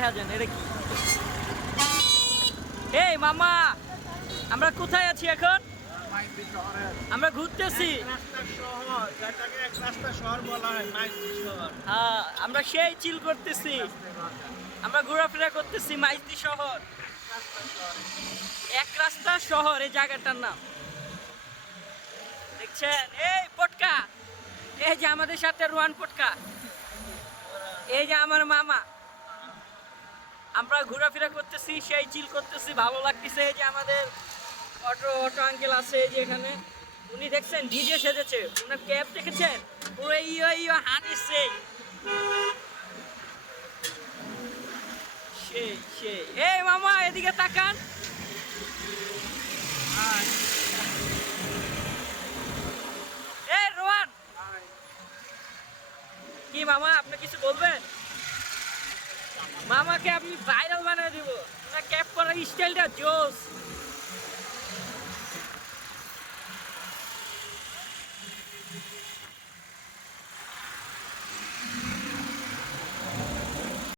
দেখা যায় না, এটা কি? এই মামা, আমরা কোথায় আছি এখন? আমরা ঘুরতেছি। হ্যাঁ, আমরা সেই চিল করতেছি, আমরা ঘোরাফেরা করতেছি মাইজদি শহর। এক রাস্তা শহর এই জায়গাটার নাম, দেখছেন? এই পটকা, এই যে আমাদের সাথে রোয়ান পটকা, এই যে আমার মামা, আমরা ঘোরাফেরা করতেছি, সেই চিল করতেছি, ভালো লাগতেছে। এই যে আমাদের অটো আঙ্কেল আছে এই যে এখানে, উনি দেখছেন ডিজে সেজেছে, ওনার ক্যাব দেখেছেন, পুরো ইয়ো হানি সেই সেই। এই মামা এদিকে তাকান, এই রোয়ান, কি মামা আপনি কিছু বলবেন? মামাকে আমি ভাইরাল বানিয়ে দিব, ওনার ক্যাব করার স্টাইলটা জোস।